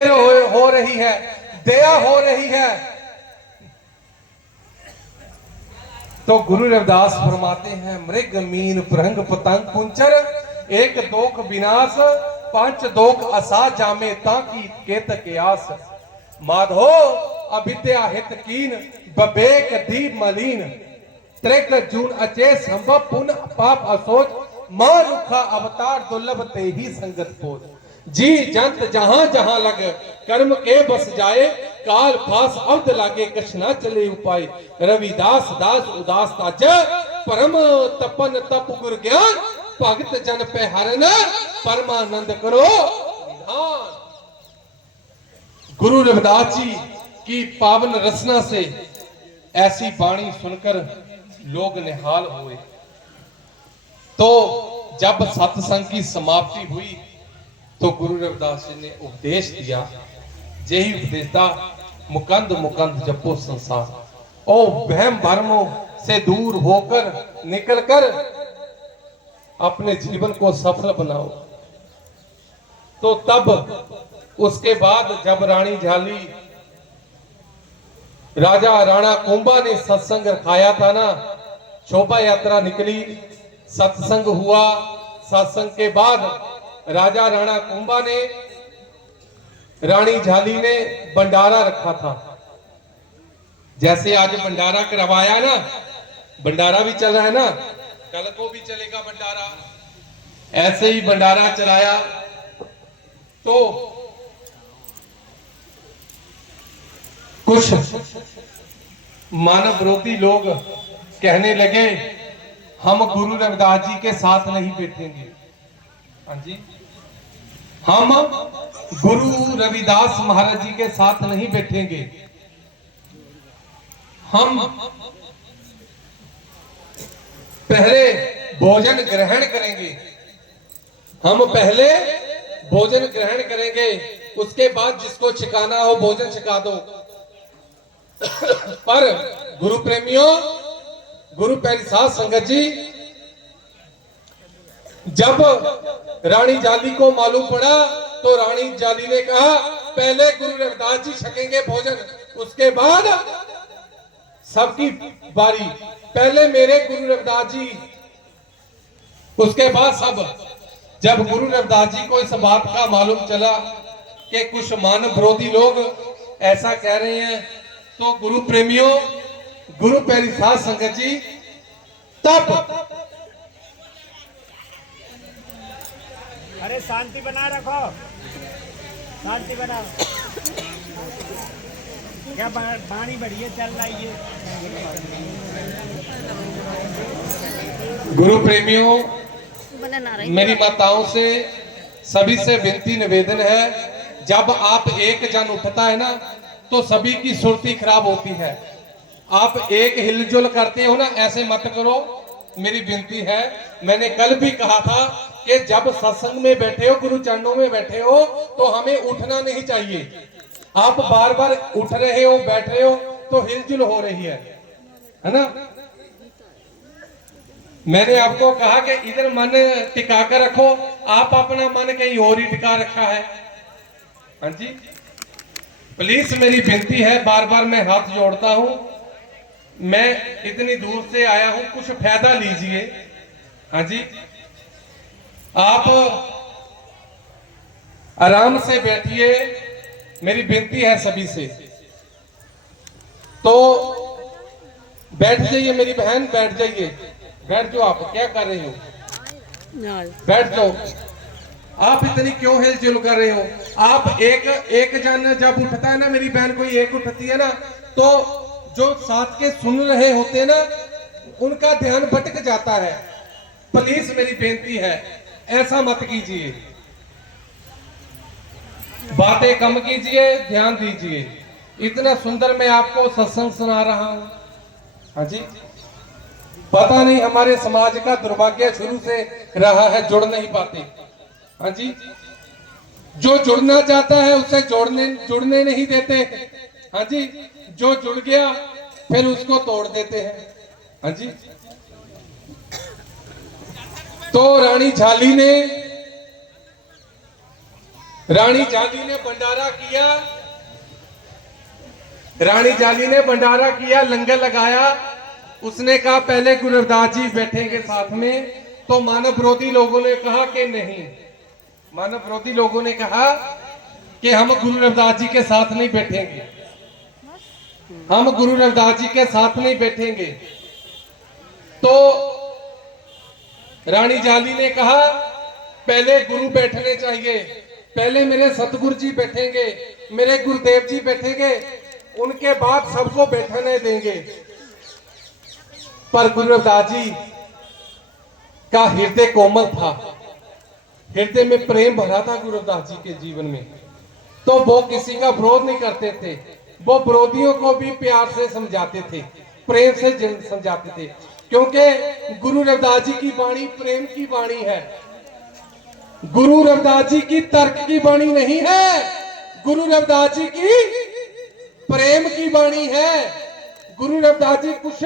हो रही है, दया हो रही है। तो गुरु रविदास फरमाते हैं, मृग मीन प्रहंग पतंग कुंचर, एक दोख विनाश, पांच दोख असा जामे ताकि केत के आस। माधो अविद्या हित कीन, बबेक दीप मलीन, त्रिक जून अचे संभव पुन पाप असोच, मां रुखा अवतार दुर्लभ ते ही संगत पोच। जी जंत जहां जहां लग, कर्म के बस जाए, काल फास अवध लागे कछ ना चले उपाय। रविदास दास उदास ताज, परम तपन तप गुर ज्ञान, भगत जन पे हरन, परमानंद करो निधान। गुरु रविदास जी की पावन रचना से ऐसी वाणी सुनकर लोग निहाल हुए। तो जब सत्संग की समाप्ति हुई तो गुरु रविदास जी ने उपदेश दिया, यही उपदेश था, मुकंद मुकंद जपो संसार, ओ वहम भरमों से दूर होकर निकलकर अपने जीवन को सफल बनाओ। तो तब उसके बाद जब रानी झाली राजा राणा कुंभा ने सत्संग रखाया था ना, शोभा यात्रा निकली, सत्संग हुआ। सत्संग के बाद राजा राणा कुंभा ने, रानी झाली ने भंडारा रखा था। जैसे आज भंडारा करवाया ना, भंडारा भी चल रहा है ना, कल को भी चलेगा भंडारा, ऐसे ही भंडारा चलाया। तो कुछ मानव विरोधी लोग कहने लगे, हम गुरु रविदास जी के साथ नहीं बैठेंगे। हाँ जी, हम गुरु रविदास महाराज जी के साथ नहीं बैठेंगे, हम पहले भोजन ग्रहण करेंगे, हम पहले भोजन ग्रहण करेंगे, उसके बाद जिसको छिकाना हो भोजन छिका दो। पर गुरु प्रेमियों, गुरु प्यारी साध संगत जी, जब रानी जाली को मालूम पड़ा तो रानी जाली ने कहा, पहले गुरु रविदास जी छकेंगे भोजन, उसके बाद सबकी बारी, पहले मेरे गुरु रविदास जी, उसके बाद सब। जब गुरु रविदास जी को इस बात का मालूम चला कि कुछ मानव विरोधी लोग ऐसा कह रहे हैं, तो गुरु प्रेमियों, गुरु प्यारी साध संगत जी, तब अरे शांति बना रखो, शांति बनाओ। क्या पानी बढ़िया चल रही है। गुरु प्रेमियों, मेरी माताओं से, सभी से विनती निवेदन है, जब आप एक जन उठता है ना तो सभी की सुरती खराब होती है। आप एक हिलजुल करते हो ना, ऐसे मत करो, मेरी विनती है। मैंने कल भी कहा था कि जब सत्संग में बैठे हो, गुरु चरणों में बैठे हो, तो हमें उठना नहीं चाहिए। आप बार बार उठ रहे हो, बैठ रहे हो, तो हिलजुल हो रही है ना। मैंने आपको कहा कि इधर मन टिका कर रखो, आप अपना मन कहीं और ही टिका रखा है। हाँ जी, प्लीज मेरी विनती है, बार बार मैं हाथ जोड़ता हूं, मैं इतनी दूर से आया हूं, कुछ फायदा लीजिए। हाँ जी, आप आराम से बैठिए, मेरी विनती है सभी से। तो बैठ जाइए मेरी बहन, बैठ जाइए, बैठ जाओ। आप क्या कर रहे हो, बैठ जाओ। आप इतनी क्यों हिलजुल कर रहे हो? आप एक जन जब उठता है ना, मेरी बहन कोई एक उठती है ना, तो जो साथ के सुन रहे होते हैं ना, उनका ध्यान भटक जाता है। प्लीज मेरी बेनती है, ऐसा मत कीजिए, बातें कम कीजिए, ध्यान दीजिए। इतना सुंदर मैं आपको सत्संग सुना रहा हूं। हाँ जी, पता नहीं हमारे समाज का दुर्भाग्य शुरू से रहा है, जुड़ नहीं पाते। हाँ जी, जो जुड़ना चाहता है उसे जुड़ने नहीं देते। हाँ जी, जो जुड़ गया फिर उसको तोड़ देते हैं। हाँ जी, तो रानी झाली ने रानी जाली ने भंडारा किया, रानी जाली ने भंडारा किया, लंगर लगाया। उसने कहा पहले गुरु रविदास जी बैठेंगे साथ में, तो मानव विरोधी लोगों ने कहा कि नहीं, मानव विरोधी लोगों ने कहा कि हम गुरु रविदास जी के साथ नहीं बैठेंगे, हम गुरु रविदास जी के साथ नहीं बैठेंगे। तो रानी जाली ने कहा पहले गुरु बैठने चाहिए, पहले मेरे सतगुरु जी बैठेंगे, मेरे गुरुदेव जी बैठेंगे, उनके बाद सबको बैठने देंगे। पर गुरु रविदास जी का हृदय कोमल था, हृदय में प्रेम भरा था गुरु रविदास जी के जीवन में, तो वो किसी का विरोध नहीं करते थे, वो विरोधियों को भी प्यार से समझाते थे, प्रेम से समझाते थे, क्योंकि गुरु रविदास जी की वाणी प्रेम की वाणी है। गुरु रविदास जी की तर्क की वाणी नहीं है, गुरु रविदास जी की प्रेम की वाणी है। गुरु रविदास जी कुछ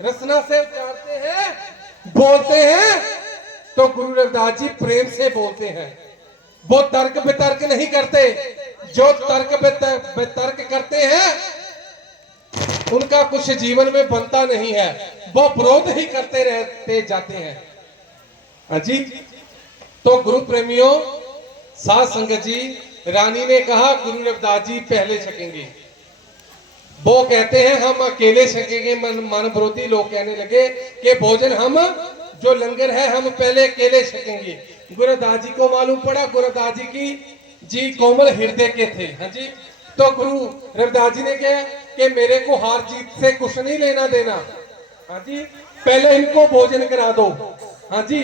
रसना से उच्चारते हैं, बोलते हैं, तो गुरु रविदास जी प्रेम से बोलते हैं। वो तर्क वितर्क नहीं करते, जो तर्क वितर्क करते हैं उनका कुछ जीवन में बनता नहीं है, वो विरोध ही करते रहते जाते हैं। हाँ जी, तो गुरु प्रेमियों, साध संगत जी, रानी ने कहा गुरु रविदास जी पहले छकेंगे। वो कहते हैं हम अकेले छकेंगे। मानव विरोधी लोग कहने लगे कि भोजन हम, जो लंगर है हम पहले अकेले छकेंगे। गुरु रविदास जी को मालूम पड़ा, गुरु रविदास जी कोमल हृदय के थे। हाँ जी, तो गुरु रविदास जी ने कहा कि मेरे को हार जीत से कुछ नहीं लेना देना। हाँ जी, पहले इनको भोजन करा दो। हाँ जी,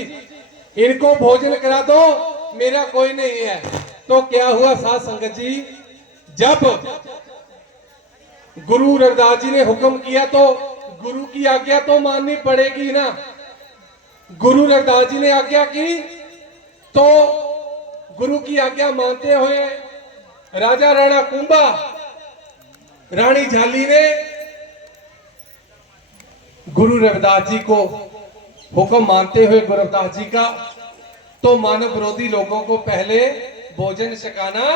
इनको भोजन करा दो, मेरा कोई नहीं है। तो क्या हुआ साध संगत जी, जब गुरु रविदास जी ने हुक्म किया तो गुरु की आज्ञा तो माननी पड़ेगी ना। गुरु रविदास जी ने आज्ञा की तो गुरु की आज्ञा मानते हुए राजा राणा कुंभा, रानी झाली ने गुरु रविदास जी को हुक्म मानते हुए गुरु रविदास जी का, तो मानव विरोधी लोगों को पहले भोजन छकाना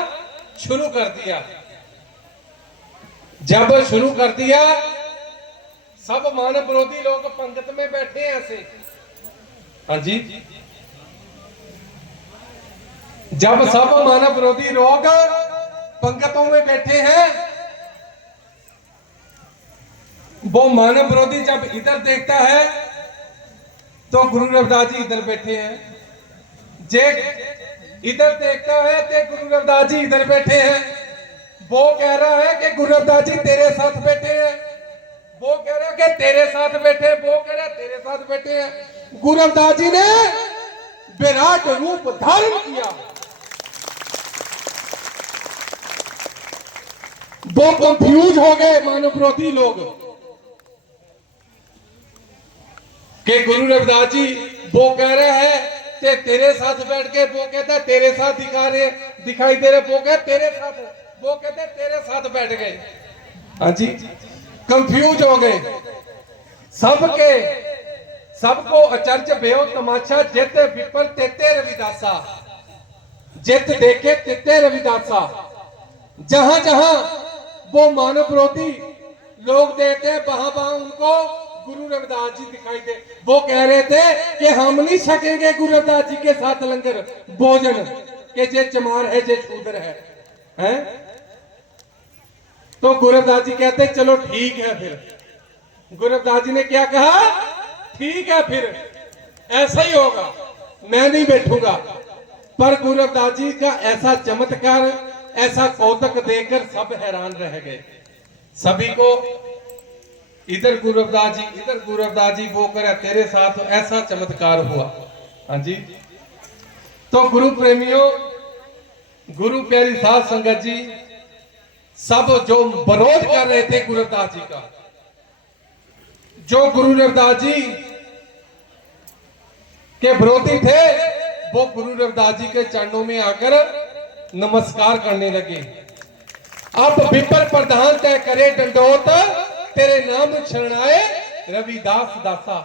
शुरू कर दिया। जब शुरू कर दिया, सब मानव विरोधी लोग पंगत में बैठे ऐसे। हाँ जी, जब सब मानव विरोधी लोग पंगतों में बैठे हैं, वो मानव विरोधी जब इधर देखता है तो गुरु रविदास जी इधर बैठे हैं, जे इधर देखता है तो गुरु रविदास जी इधर बैठे हैं। वो कह रहा है कि गुरु रविदास जी तेरे साथ बैठे हैं, वो कह रहा है कि तेरे साथ बैठे, वो कह रहा है तेरे साथ बैठे हैं। गुरु रविदास जी ने विराट रूप धारण किया। वो कंफ्यूज हो गए मानव विरोधी लोग कि गुरु रविदास जी वो कह रहे हैं कि तेरे साथ बैठ के, वो कहता है तेरे साथ दिखाई दे रहे, वो कह तेरे साथ, वो कहते तेरे साथ बैठ गए। हाँ जी, कंफ्यूज हो गए सबको अचर्ज भयो तमाशा, जित विपर तेते रविदासा, जित देखे तेते रविदासा। जहां जहां वो मानव विरोधी लोग देते हैं, वहां वहां उनको गुरु रविदास जी दिखाई दे। वो कह रहे थे कि हम नहीं सकेंगे गुरु रविदास जी के साथ लंगर भोजन, के जे चमार है, जे शूद्र है। तो गुरु रविदास जी कहते चलो ठीक है। फिर गुरु रविदास जी ने क्या कहा, ठीक है फिर ऐसा ही होगा, मैं नहीं बैठूंगा। पर गुरु रविदास जी का ऐसा चमत्कार, ऐसा कौतक देखकर सब हैरान रह गए। सभी को इधर गुरु रविदास जी, इधर गुरु रविदास जी, वो करे तेरे साथ, ऐसा चमत्कार हुआ। हाँ जी, तो गुरु प्रेमियों, गुरु प्यारी साध संगत जी, सब जो विरोध कर रहे थे गुरु रविदास जी का, जो गुरु रविदास जी के विरोधी थे, वो गुरु रविदास जी के चरणों में आकर नमस्कार करने लगे। अब विपर प्रधान तय करे दंडोत, तेरे नाम शरणाए रविदास दासा।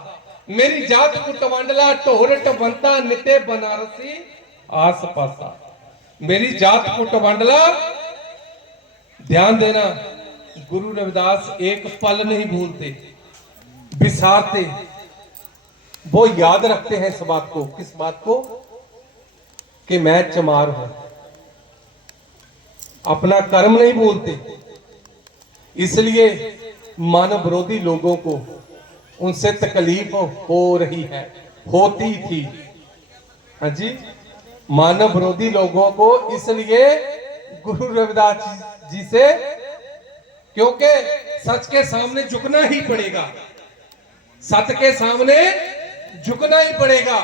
मेरी जात कुटवंडला ढोर टबंता, निते बनारसी आस पासा। मेरी जात को टबांडला। ध्यान देना, गुरु रविदास एक पल नहीं भूलते, विसारते, वो याद रखते हैं इस बात को। किस बात को? कि मैं चमार हूं, अपना कर्म नहीं भूलते। इसलिए मानव विरोधी लोगों को उनसे तकलीफ हो रही है, होती थी। हाँ जी, मानव विरोधी लोगों को इसलिए गुरु रविदास जी से, क्योंकि सच के सामने झुकना ही पड़ेगा, सत्य के सामने झुकना ही पड़ेगा,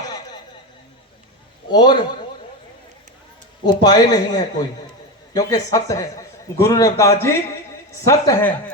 और उपाय नहीं है कोई, क्योंकि सत्य है। गुरु रविदास जी सत्य है।